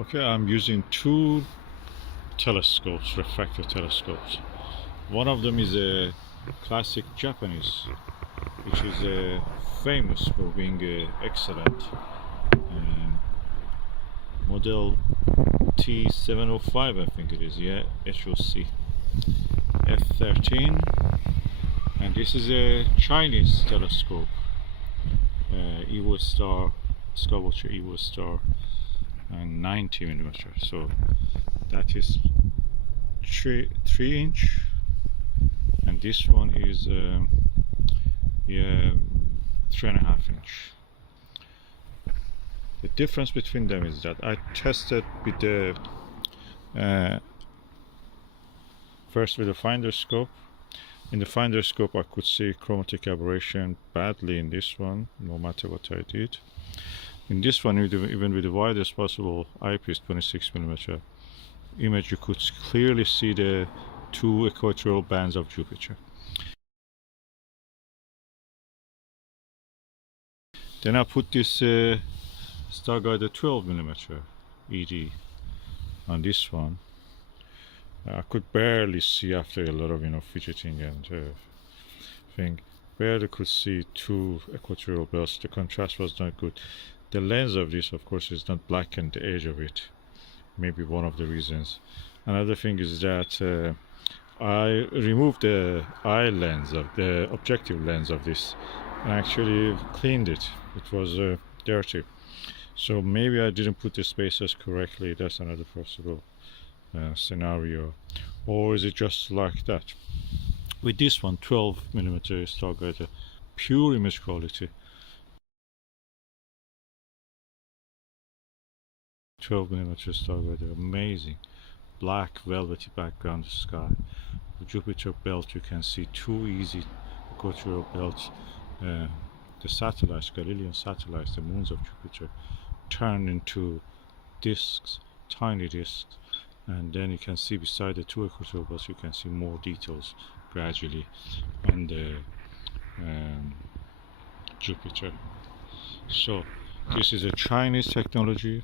Okay, I'm using two telescopes, refractor telescopes. One of them is a classic Japanese, which is famous for being excellent. Model T705, I think it is, yeah, HOC F13. And this is a Chinese telescope, Evostar, Skywatcher Evostar, and 90mm. So that is 3 inch, and this one is yeah, 3.5 inch. The difference between them is that I tested with the first with the finder scope. In the finder scope I could see chromatic aberration badly in this one, no matter what I did. In this one, even with the widest possible eyepiece, 26mm image, you could clearly see the two equatorial bands of Jupiter. Then I put this Starguider 12mm ED on this one. I could barely see after a lot of fidgeting and thing. Barely could see two equatorial belts. The contrast was not good. The lens of this, of course, is not blackened the edge of it. Maybe one of the reasons. Another thing is that I removed the eye lens of the objective lens of this and actually cleaned it. It was dirty. So maybe I didn't put the spacers correctly. That's another possible scenario. Or is it just like that? With this one, 12mm Starguider, pure image quality. 12mm Starguider, amazing. Black velvety background sky. The Jupiter belt, you can see two easy equatorial belts. The satellites, Galilean satellites, the moons of Jupiter, turn into disks, tiny disks, and then you can see beside the two equatorial belts, you can see more details gradually on the Jupiter. So this is a Chinese technology,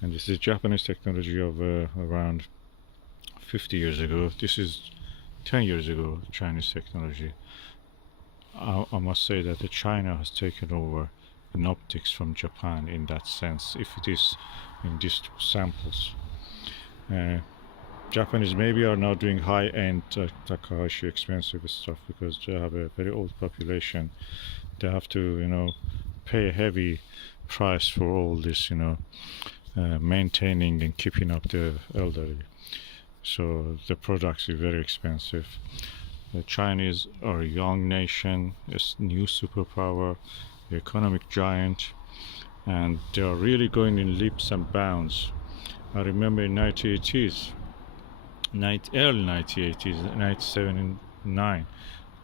and this is Japanese technology of around 50 years ago. This is 10 years ago, Chinese technology. I must say that China has taken over in optics from Japan in that sense, if it is in these two samples. Japanese maybe are now doing high-end Takahashi expensive stuff because they have a very old population. They have to, pay a heavy price for all this, maintaining and keeping up the elderly. So the products are very expensive. The Chinese are a young nation, a new superpower, economic giant, and they are really going in leaps and bounds. I remember in 1980s, early 1980s, 97 and 9,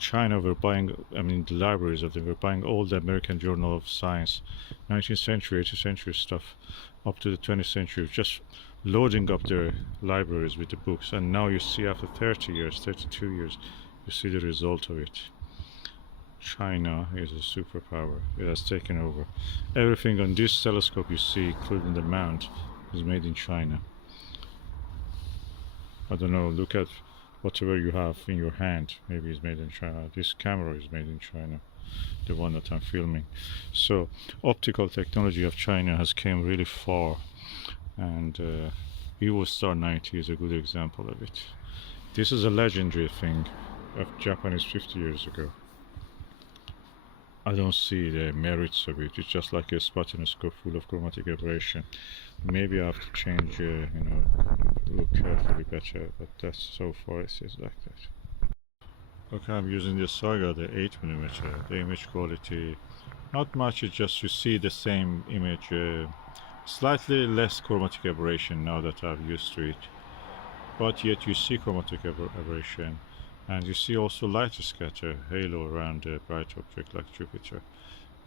China were buying, the libraries of them were buying all the American Journal of Science, 19th century, 18th century stuff, up to the 20th century, just loading up their libraries with the books. And now you see after 30 years, 32 years, you see the result of it. China is a superpower. It has taken over. Everything on this telescope you see, including the mount, is made in China. I don't know, look at whatever you have in your hand, maybe it's made in China. This camera is made in China, the one that I'm filming. So optical technology of China has came really far, and Evostar 90 is a good example of it. This is a legendary thing of Japanese 50 years ago. I don't see the merits of it. It's just like a spot in a scope full of chromatic aberration. Maybe I have to change, look carefully better, but that's so far it is like that. Okay, I'm using the Saga, the 8mm. The image quality, not much, it's just you see the same image, slightly less chromatic aberration now that I'm used to it. But yet you see chromatic aberration. And you see also light scatter, halo around a bright object like Jupiter.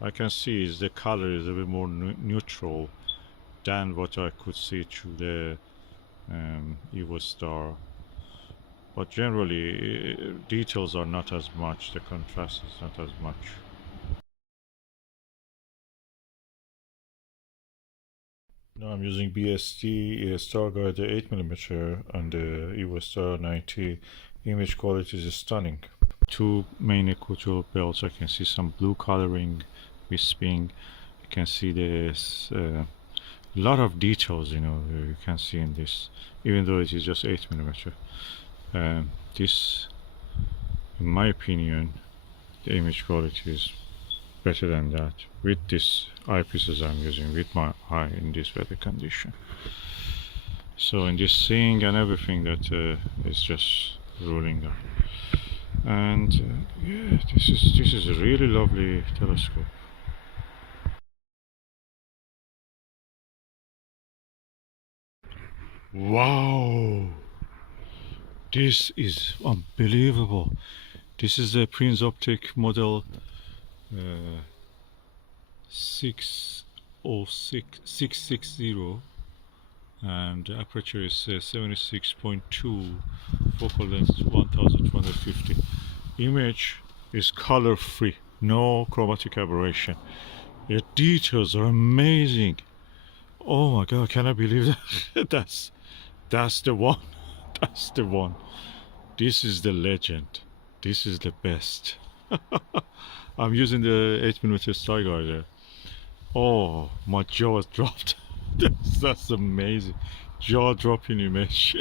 I can see is the color is a bit more neutral than what I could see through the Evostar. But generally, details are not as much, the contrast is not as much. Now I'm using BST Starguider 8mm and the Evostar 90. Image quality is stunning. Two main equatorial belts. I can see some blue coloring, wisping. You can see there's a lot of details, you can see in this, even though it is just 8mm. This, in my opinion, the image quality is better than that with this eyepieces I'm using with my eye in this weather condition. So in this seeing and everything, that is just ruling out. And yeah, this is a really lovely telescope. Wow, this is unbelievable. This is the Prinz optic model 660, and the aperture is 76.2, focal length is 1250. Image is color free, no chromatic aberration. The details are amazing. Oh my god, can I believe that? That's the one. That's the one. This is the legend. This is the best. I'm using the 8mm Starguider. Oh, my jaw dropped. That's amazing. Jaw dropping image.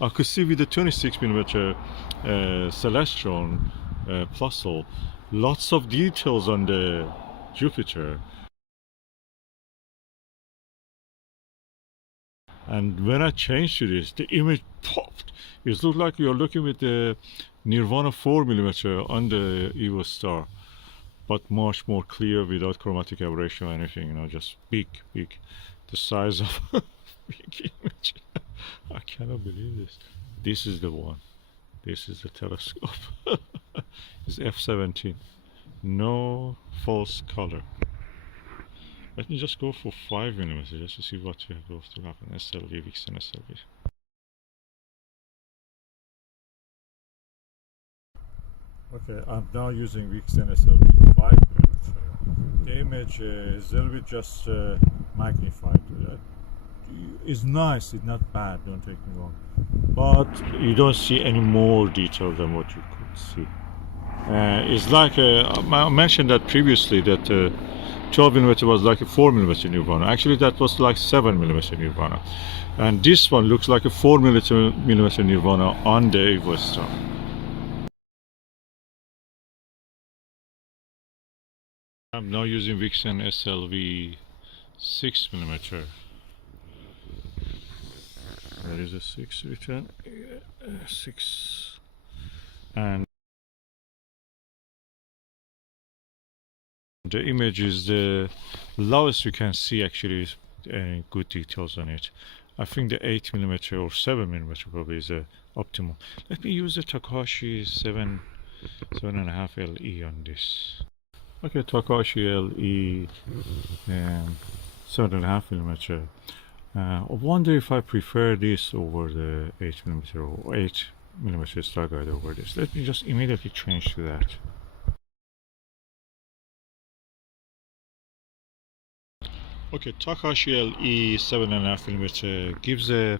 I could see with the 26mm Celestron Plössl, lots of details on the Jupiter. And when I changed to this, the image popped. It looked like you're looking with the Nirvana 4mm on the Evostar, but much more clear without chromatic aberration or anything, just big, the size of a big image. I cannot believe this. This is the one. This is the telescope. It's f17. No false color. Let me just go for 5mm just to see what goes to happen. SLV, Vixen SLV. Okay, I'm now using Vixen SLV 5mm. The image is a little bit just magnified. It's nice, it's not bad, don't take me wrong. But you don't see any more detail than what you could see. It's like, I mentioned that previously, that 12mm was like a 4mm Nirvana. Actually, that was like 7mm Nirvana. And this one looks like a 4mm Nirvana on the Evostar. I'm now using Vixen SLV 6mm. There is a 6 written, 6, and the image is the lowest you can see. Actually, is good details on it. I think the 8mm or 7mm probably is optimal. Let me use the Takashi 7.5 LE on this. Okay, Takashi LE 7.5mm. I wonder if I prefer this over the 8mm or 8mm Starguider over this. Let me just immediately change to that. Okay, Takashi LE 7.5mm gives a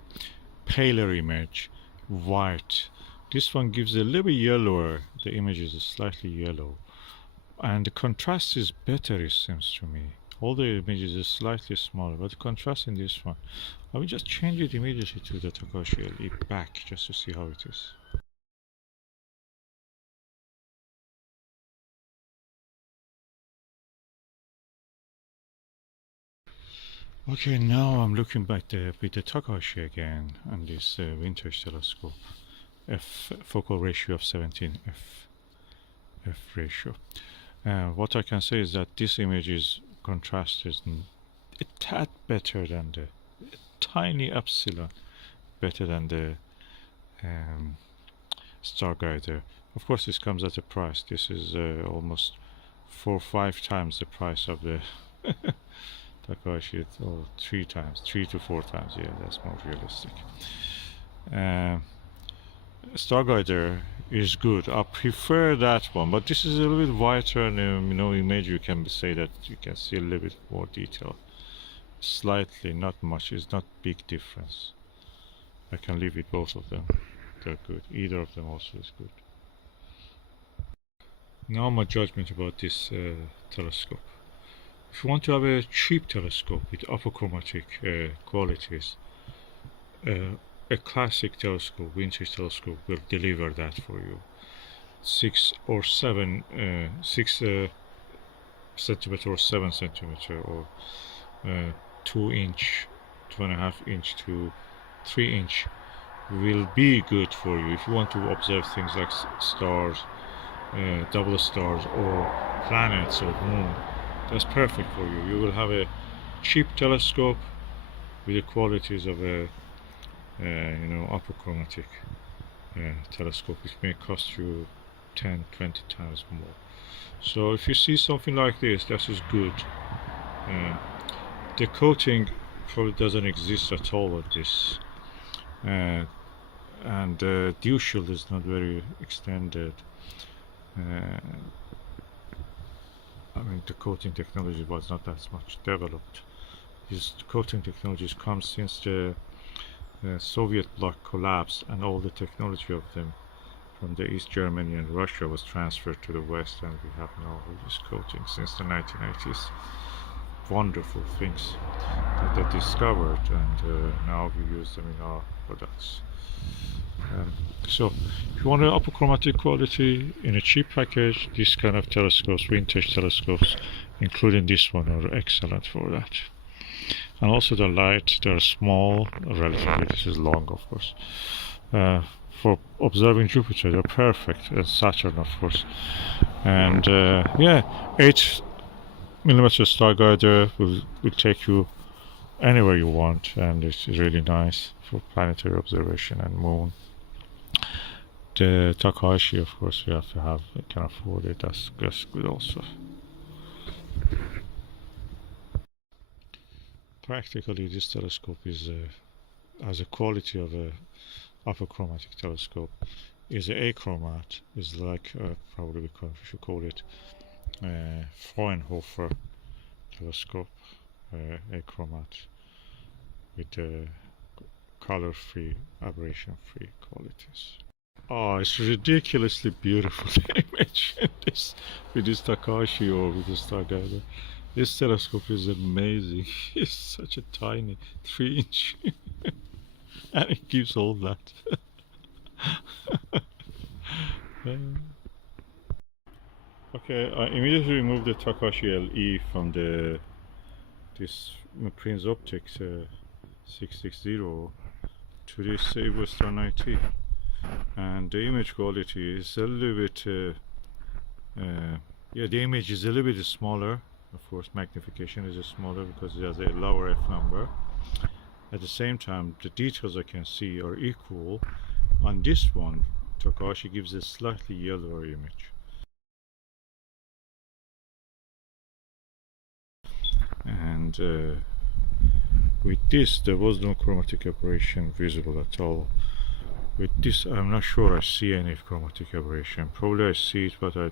paler image, white. This one gives a little bit yellower. The image is slightly yellow, and the contrast is better, it seems to me. All the images is slightly smaller, but the contrast in this one, I will just change it immediately to the Takashi LE back just to see how it is. Okay, now I'm looking back with the Takashi again on this vintage telescope. Focal ratio of 17, f ratio. What I can say is that this image is contrast is a tad better than the tiny epsilon, better than the Starguider. Of course, this comes at a price. This is almost 4 or 5 times the price of the Takashi, or 3 to 4 times. Yeah, that's more realistic. Starguider is good. I prefer that one, but this is a little bit whiter, and image you can say that you can see a little bit more detail. slightly, not much, it's not big difference. I can live with both of them. They're good. Either of them also is good. Now my judgment about this telescope. If you want to have a cheap telescope with achromatic qualities, a classic telescope, vintage telescope, will deliver that for you. 6 or 7, 6 centimeter or 7 centimeter or 2 inch, 2.5 inch to 3 inch will be good for you if you want to observe things like stars, double stars, or planets or moon. That's perfect for you. You will have a cheap telescope with the qualities of a achromatic telescope, which may cost you 10-20 times more. So if you see something like this, that is good. The coating probably doesn't exist at all with this, and the dew shield is not very extended. I mean, the coating technology was not that much developed. These coating technologies come since the Soviet bloc collapsed, and all the technology of them from the East Germany and Russia was transferred to the West, and we have now all this coating since the 1980s. Wonderful things that they discovered, and now we use them in our products. So if you want an achromatic quality in a cheap package, this kind of telescopes, vintage telescopes, including this one, are excellent for that. And also the light, they're small, relatively, this is long of course. For observing Jupiter, they're perfect, and Saturn of course. And yeah, 8mm Starguider will take you anywhere you want, and it's really nice for planetary observation and moon. The Takahashi, of course, you have to have, you can afford it, that's good also. Practically, this telescope is has a quality of a achromatic telescope. Is a achromat, is like probably we should call it Fraunhofer telescope, achromat with color-free, aberration-free qualities. Oh, it's ridiculously beautiful image with this Takahashi or with this Starguider. This telescope is amazing. It's such a tiny 3-inch and it gives all that. Okay, I immediately removed the Takahashi LE from this Prinz Optics 660 to this Evostar 90, and the image quality is a little bit yeah, the image is a little bit smaller. Of course, magnification is smaller because it has a lower f number. At the same time, the details I can see are equal. On this one, Takahashi gives a slightly yellower image. And with this, there was no chromatic aberration visible at all. With this, I'm not sure I see any chromatic aberration. Probably I see it, but I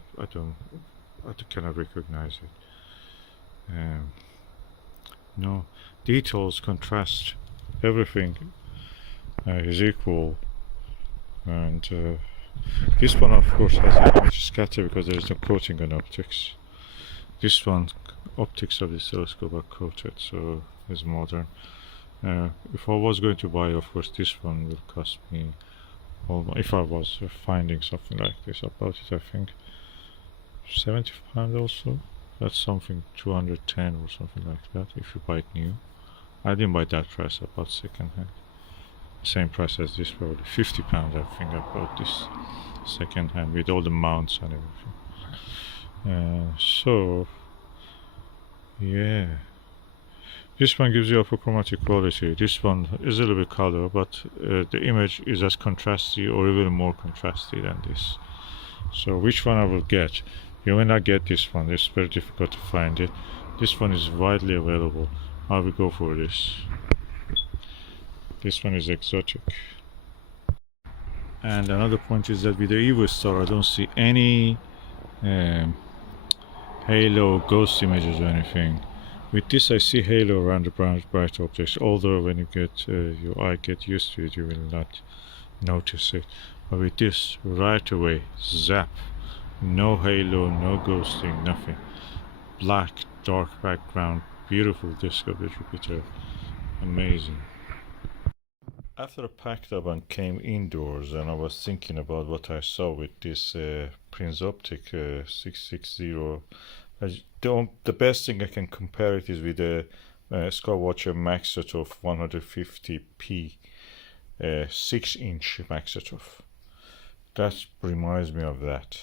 cannot recognize it. No, details, contrast, everything is equal. And this one, of course, has an image scatter because there is no coating on optics. This one, optics of this telescope are coated, so it's modern. If I was going to buy, of course, this one will cost me, if I was finding something like this, about it, I think £70 also. That's something 210 or something like that if you buy it new. I didn't buy that price, I bought second hand. Same price as this, probably £50 I think I bought this second hand with all the mounts and everything. So yeah, this one gives you a chromatic quality. This one is a little bit color, but the image is as contrasty or even more contrasty than this. So which one I will get? You may not get this one, it's very difficult to find it. This one is widely available. I will go for this. This one is exotic. And another point is that with the Evostar I don't see any halo, ghost images or anything. With this I see halo around the bright objects, although when you get your eye get used to it you will not notice it. But with this, right away, zap, no halo, no ghosting, nothing. Black, dark background, beautiful disc of the Jupiter, amazing. After I packed up and came indoors and I was thinking about what I saw with this Prinz Optic 660, the best thing I can compare it is with the Skywatcher Maxotov 150p 6-inch Maxotov. That reminds me of that.